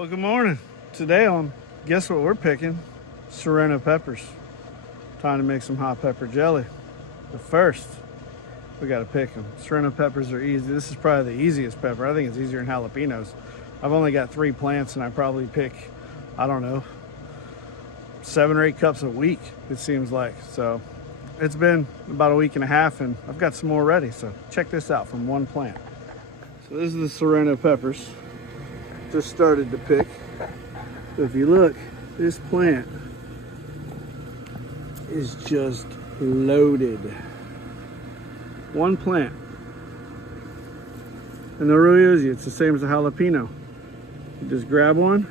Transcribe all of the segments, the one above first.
Well, good morning. Today on guess what we're picking? Sorrento peppers. Time to make some hot pepper jelly. But first, we got to pick them. Sorrento peppers are easy. This is probably the easiest pepper. I think it's easier than jalapenos. I've only got 3 plants and I probably pick, I don't know, 7 or 8 cups a week, it seems like. So it's been about a week and a half and I've got some more ready. So check this out from one plant. So this is the Sorrento peppers. Just started to pick. So if you look, this plant is just loaded. One plant. And they're really easy. It's the same as a jalapeno. You just grab one.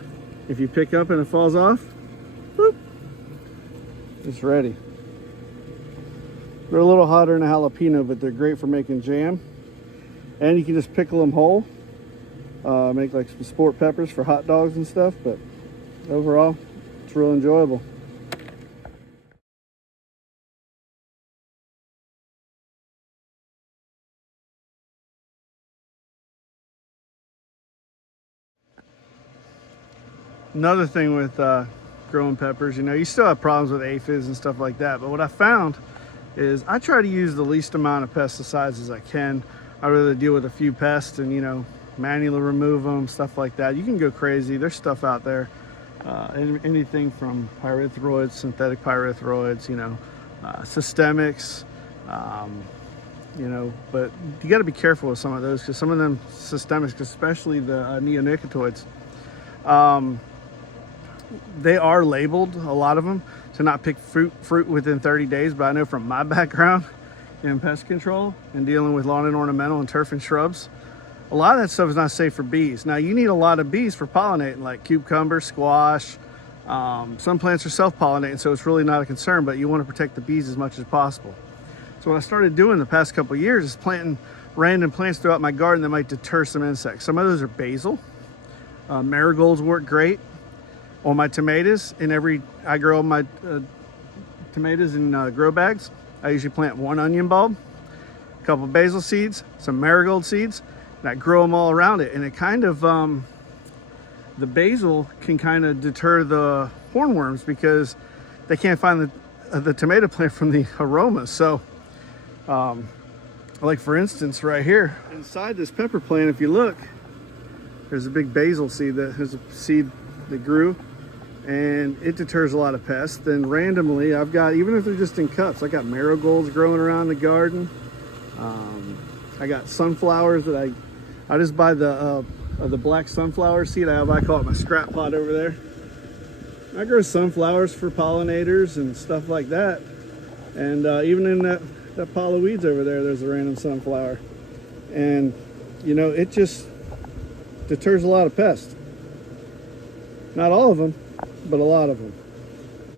If you pick up and it falls off, boop, it's ready. They're a little hotter than a jalapeno, but they're great for making jam. And you can just pickle them whole. Make like some sport peppers for hot dogs and stuff, but overall, it's real enjoyable. Another thing with growing peppers, you still have problems with aphids and stuff like that, but what I found is I try to use the least amount of pesticides as I can. I'd rather deal with a few pests and manually remove them, stuff like that. You can go crazy. There's stuff out there, anything from pyrethroids, synthetic pyrethroids, systemics, but you got to be careful with some of those because some of them systemics, especially the neonicotinoids, they are labeled, a lot of them, to not pick fruit within 30 days. But I know from my background in pest control and dealing with lawn and ornamental and turf and shrubs, a lot of that stuff is not safe for bees. Now, you need a lot of bees for pollinating, like cucumber, squash. Some plants are self-pollinating, so it's really not a concern, but you want to protect the bees as much as possible. So what I started doing the past couple of years is planting random plants throughout my garden that might deter some insects. Some of those are basil. Marigolds work great on my tomatoes. I grow my tomatoes in grow bags. I usually plant 1 onion bulb, a couple basil seeds, some marigold seeds, and I grow them all around it. And it kind of, the basil can kind of deter the hornworms because they can't find the tomato plant from the aroma. So, like for instance, right here, inside this pepper plant, if you look, there's a big basil seed that grew, and it deters a lot of pests. Then randomly, I've got, even if they're just in cups, I got marigolds growing around the garden. I got sunflowers that I just buy the black sunflower seed. I call it my scrap pot over there. I grow sunflowers for pollinators and stuff like that. And even in that pile of weeds over there, there's a random sunflower. And it just deters a lot of pests. Not all of them, but a lot of them.